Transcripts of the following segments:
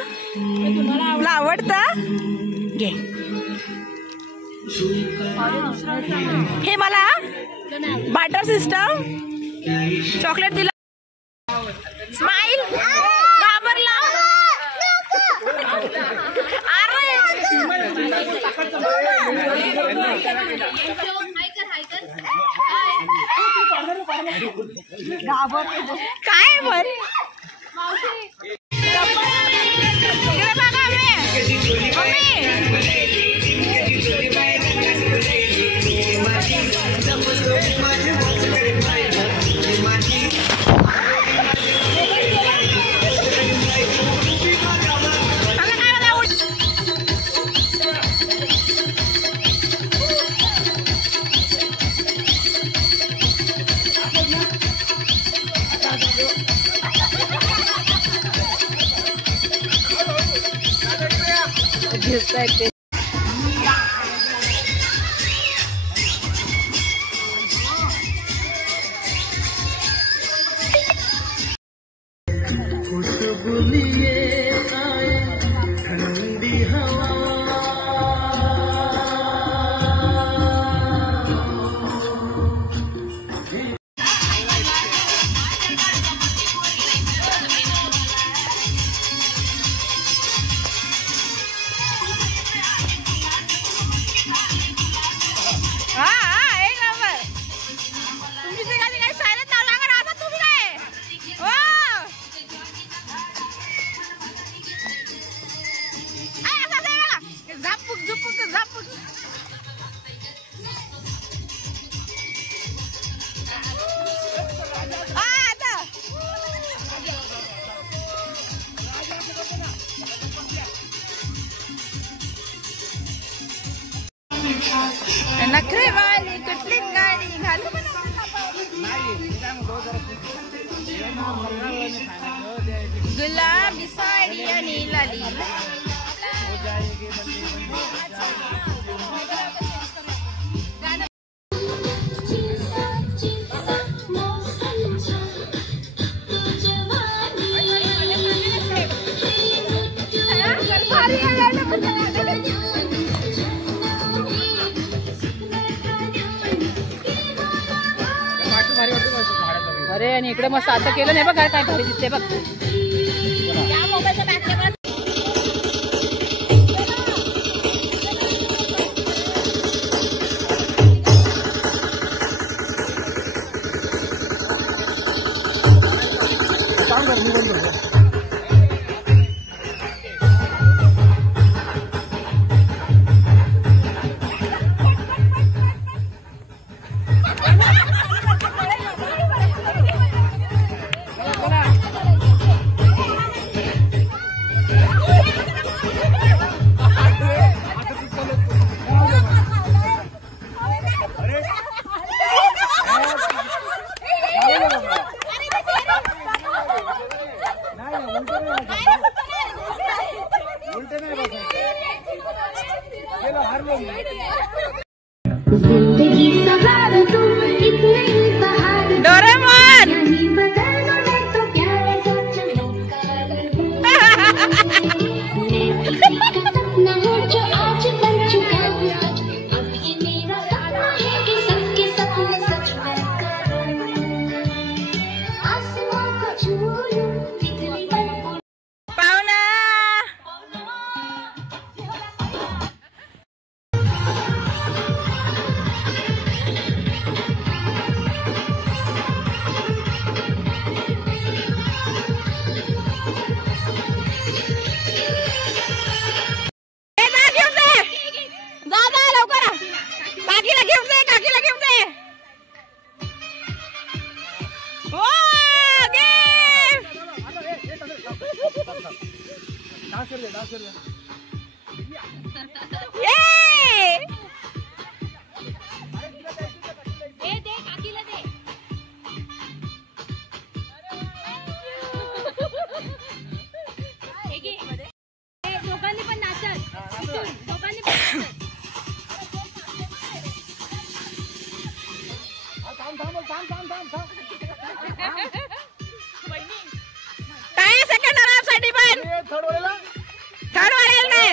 तुला आवडतं घे हे मला बटर सिस्टम चॉकलेट दिला स्माइल घाबरला काय पण नखरेवाली कुठली गाडी घालू गुलाबी साडी आणि लाली अरे आणि इकडे मस्त आता केलं नाही बघ काय भारी दिसते बघ डोरेमोन काकीला गिफ्ट दे. वा दोघांनी पण नाचत, दोघांनी पण काय सेकंड साठी पण थर्ड वालेल नाही.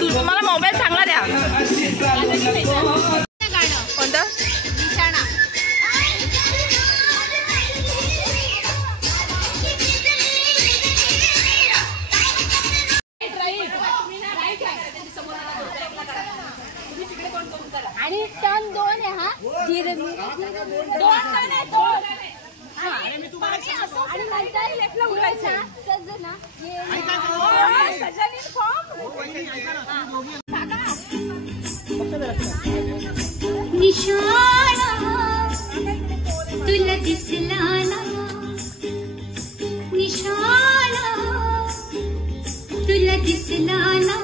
तुम्हाला मोबाईल चांगला द्या. कोणतं निशाणा. आणि टर्न 2 आहे हा. धीरे आणि नंतर लेफ्टला उडवायचा. सजना निशाणा तुला दिसला ना. निशाणा तुला दिसला ना.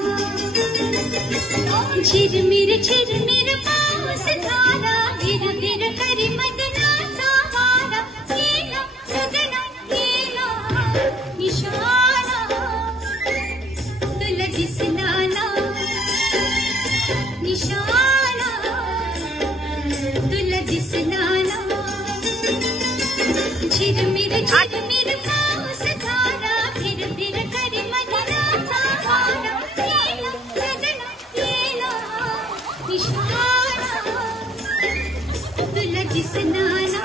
झिरमिर झिरमिर पाऊस धारा भिर भिर करी मदनाचा वारा. गेला सजना गेला. निशाणा तुला दिसला ना. निशाणा तुला दिसला ना. झिरमिर झिरमिर पाऊस धारा भिर भिर करी मदनाचा वारा. गेला सजना गेला. निशाणा तुला दिसला ना.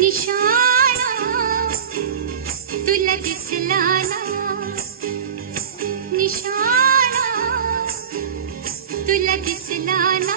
निशाणा तुला दिसला ना. निशाणा तुला दिसला ना.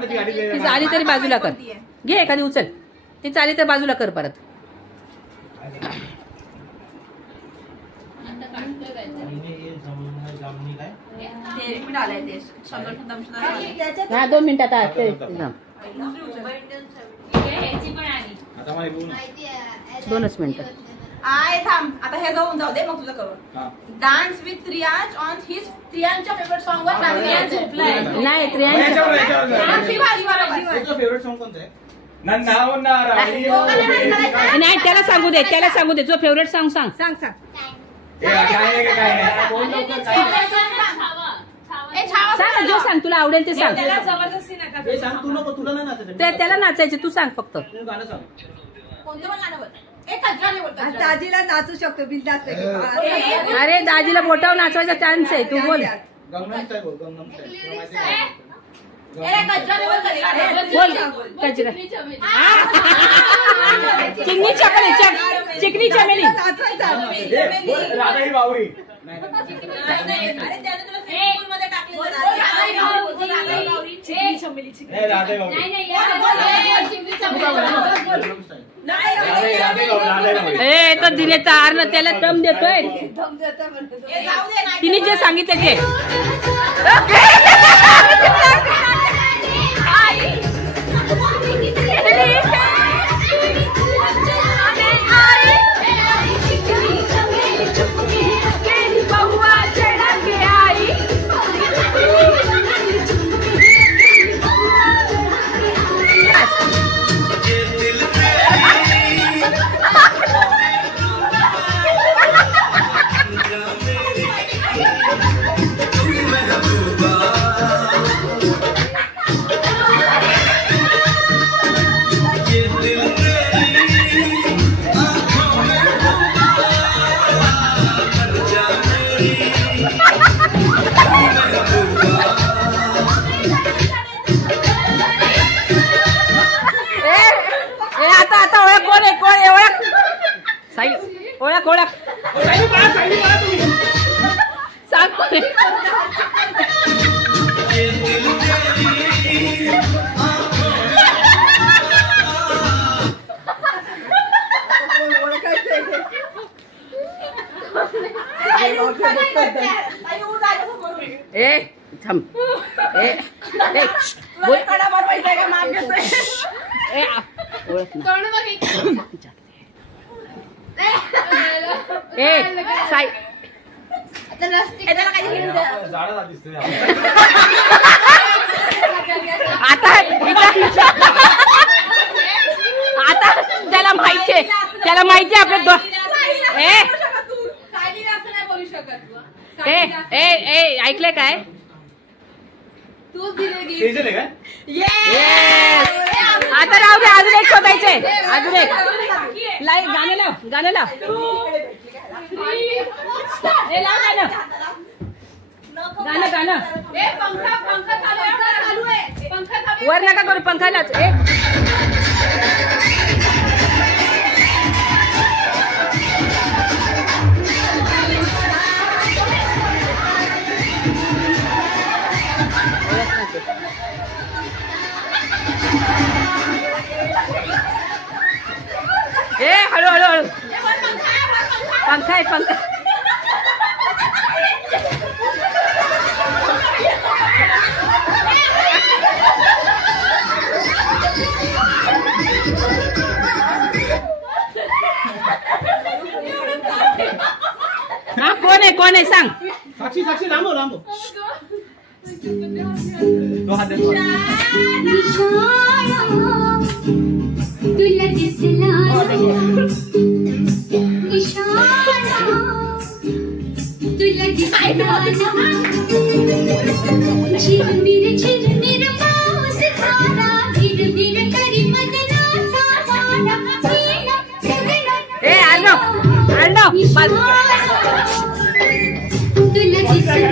ती चाली तरी बाजूला कर. घे एखादी उचल. ती चाली तर बाजूला कर परत. हा 2 मिनिटात दोनच मिनिटं. थांब आता हे जाऊन जाऊ दे मग तुझं करू. Dance with Triyansh on his त्रियांशच्या फेवरेट सॉन्ग वर डान्स झोपलाय. नाही त्रियांश फेवरेट सॉन्ग कोणतं आहे? नाही त्याला सांगू दे. त्याला सांगू दे. जो फेवरेट सॉन्ग सांग. सांग सांग. सांग जो सांग तुला आवडेल ते सांग. जबरदस्ती नका. हे सांग तू नको. तुला नाही नाचायचं. त्याला नाचायचे. तू सांग फक्त. तू गाणं सांग. कोणतं पण गाणं बोल. कजराने बोल. दाजीला नाचू शकतो बिंदास. अरे दाजीला बोटावर नाचवायचा चान्स आहे. तू बोल. गंगनम स्टाईल बोल. Gangnam style. कजराने बोल कजरा. चिकनी चमेली. चिकनी चमेली. राधाई बावरी. ए तर दिले तार ना त्याला दम देतोय. तिने जे सांगितलं ते. ओळख ओळख सांग कोण. ए थांब. ए बोल. ए साई आता त्याला माहितीये. त्याला माहितीये आपले दोन. ए ऐकलंय काय? आता राहू दे. अजून एक शोधायचंय. अजून एक गाणं लाव. गाणं लाव. गाणं गाणं वर नका करू. पंखालाच. ए हळू हळू हळू. पंखा आहे. पंखा. हा कोण आहे सांग. साक्षी साक्षी लांबो लांबो. तुला दिसला तुला दिसला झिरमिर पाऊस धारा भिरभिर करी मदनाचा वाडा ए अर्णव तुला दिसला.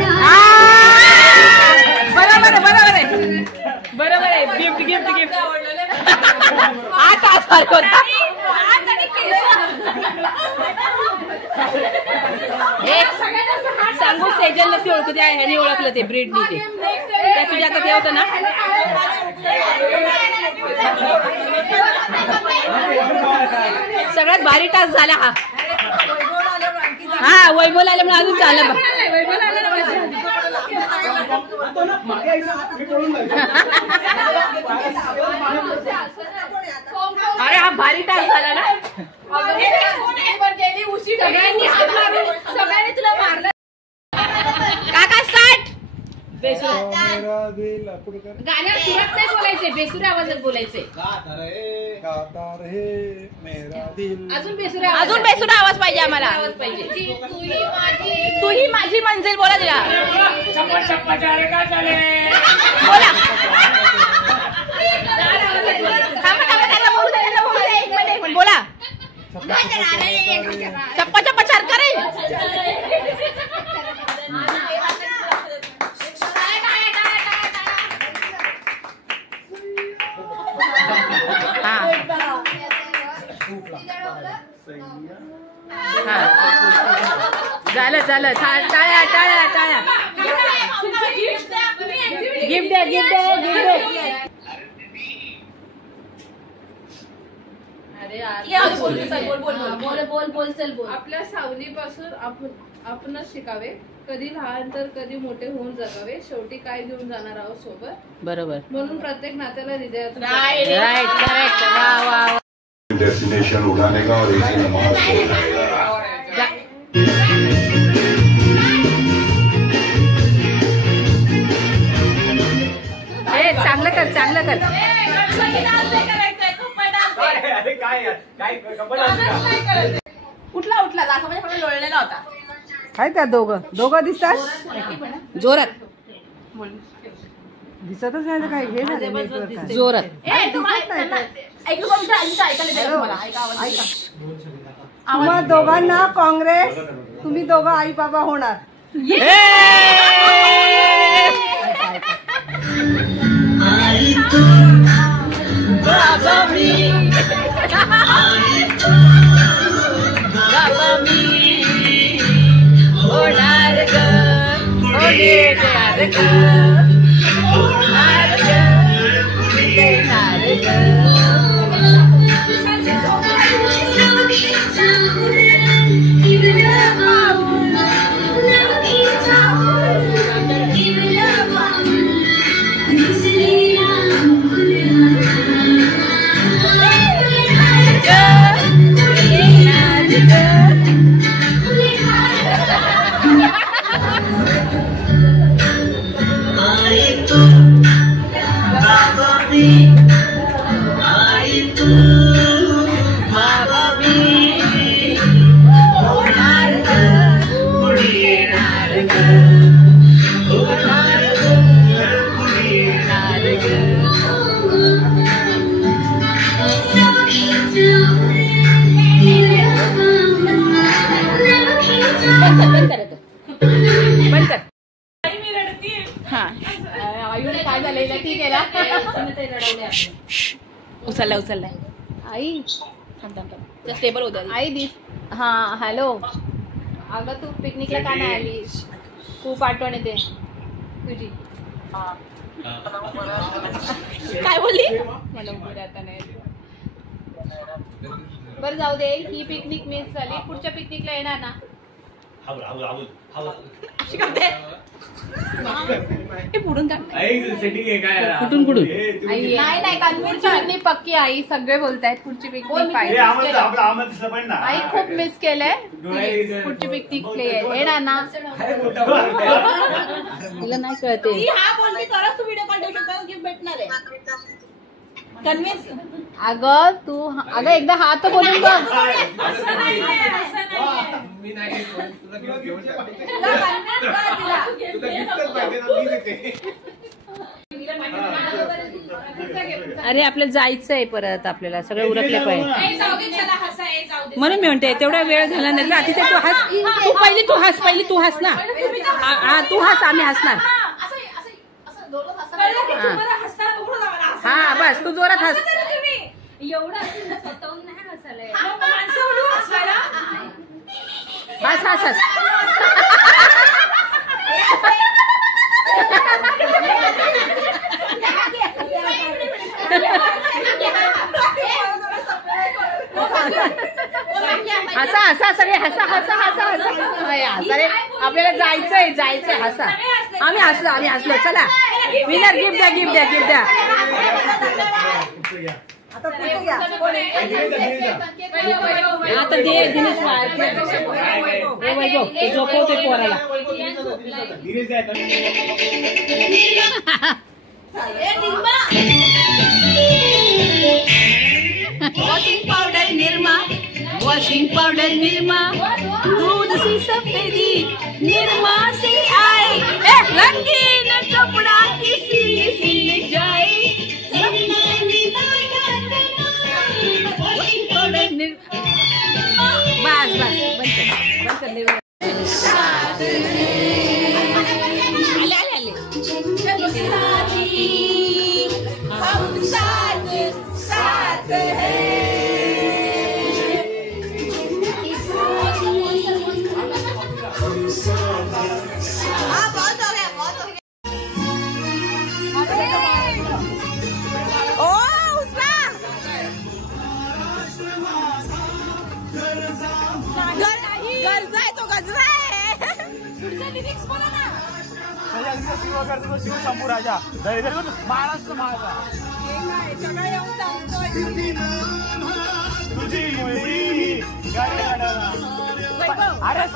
बरोबर आहे. गिफ्ट आता होता. सांगू सेजल नसती ओळखू त्या ह्याने ओळखलं ते ब्रीडनी ते त्या तुझ्या आता ते होतं ना. सगळ्यात भारी टास्क झाला हा. हा वैभव आल्यामुळे अजून झालं. अरे हा भारी टास्क झाला ना. सगळ्यांनी तुला मारलं. काका स्टार्ट. गाण्यात सुरात नाही बोलायचे, बेसुऱ्या आवाजात बोलायचे. अजून बेसुरा आवाज पाहिजे आम्हाला. आवाज पाहिजे. तू ही माझी मंजिल बोला तिला. बोला. थांबा बोलू दे. एक मिनिट बोला. चप्पा चप्पा चार करे. झालं टाळ्या टाळ्या टाळ्या. गिफ्ट द्या गिफ्ट द्या गिफ्ट द्या. बोल चल बोल. आपल्या सावलीपासून आपणच शिकावे, कधी लहान तर कधी मोठे होऊन जगावे, शेवटी काय घेऊन जाणार आहोत सोबत. बरोबर. म्हणून प्रत्येक नात्याला हृदयात. Right correct. वा वा. डेस्टिनेशन उठाने का और इसी नमाज चांगलं कर चांगलं कर. उठला असं म्हणजे लोळलेला होता. काय त्या दोघं दिसतात जोरात. दिसतच नाही तर काय हे झालं जोरात. तुम्हा दोघांना काँग्रेस, तुम्ही दोघं आई बाबा होणार. उचललाय. आई स्टेबल होत आई दिस. हा हॅलो. अगं तू पिकनिकला का नाही आली? खूप आठवण येते तुझी. काय बोलली? मला उभं राहता नाही. बरं जाऊ दे, ही पिकनिक मिस झाली, पुढच्या पिकनिकला येणार ना? पुढून कुठून पिकनिक पक्की. आई सगळे बोलतायत पुढची पिकनिक पाहिजे. आई खूप मिस केलंय. पुढची पिकनिक येणार ना? तिला नाही कळते. हा बोलली तरच तू व्हिडिओ कॉल देऊ शकता, गिफ्ट भेटणार आहे. कन्व्हिन्स. अगं एकदा हा तर बोलून बघ. अरे आपल्याला जायचंय परत, आपल्याला सगळं उरकलं पाहिजे म्हणून मी म्हणते तेवढा वेळ झाला नाही ना. तिथे तू हस. पहिली तू हस ना. हा तू हस, आम्ही हसणार. हा बस तू जोरात हस. एवढं स्वतःहून नाही हसायला. हस हस हस हसा हसा सगळे हसा हसा हसा हसा रे आपल्याला जायचंय हसा आम्ही हसलो चला विनर गिफ्ट द्या आता पुढे घ्या. आता दे दिनेश झोपवते पोराला वॉशिंग पाउडर निरमा दूध सी सफेदी निरमा से आए रंगीन कपड़ा किसी सिल जाए वॉशिंग पाउडर निरमा बस बंद कर हम साथ है शिव शंभू राजा महाराष्ट्र माझा तुझी अरे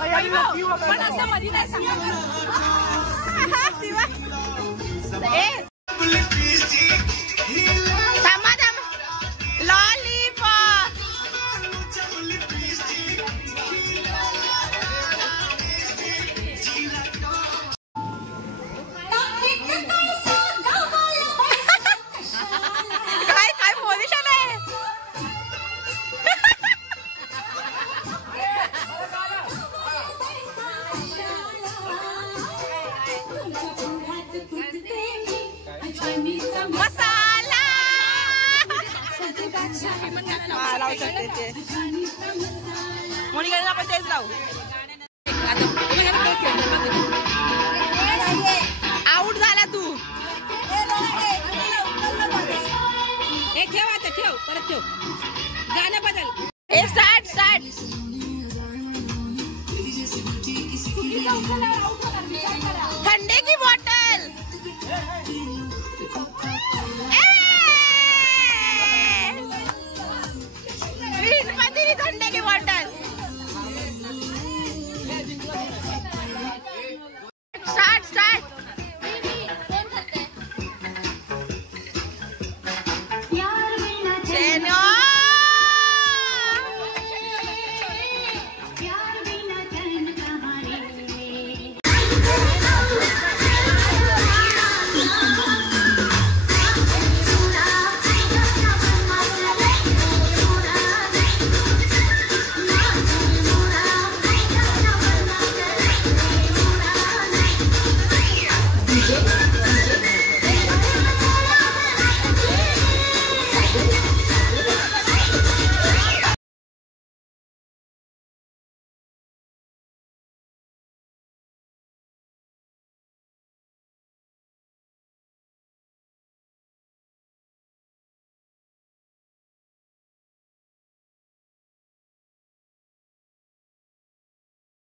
मोनिका आपण तेच लावू आउट झाला तू ठेव आता ठेव परत ठेव गाणं बदल स्टार्ट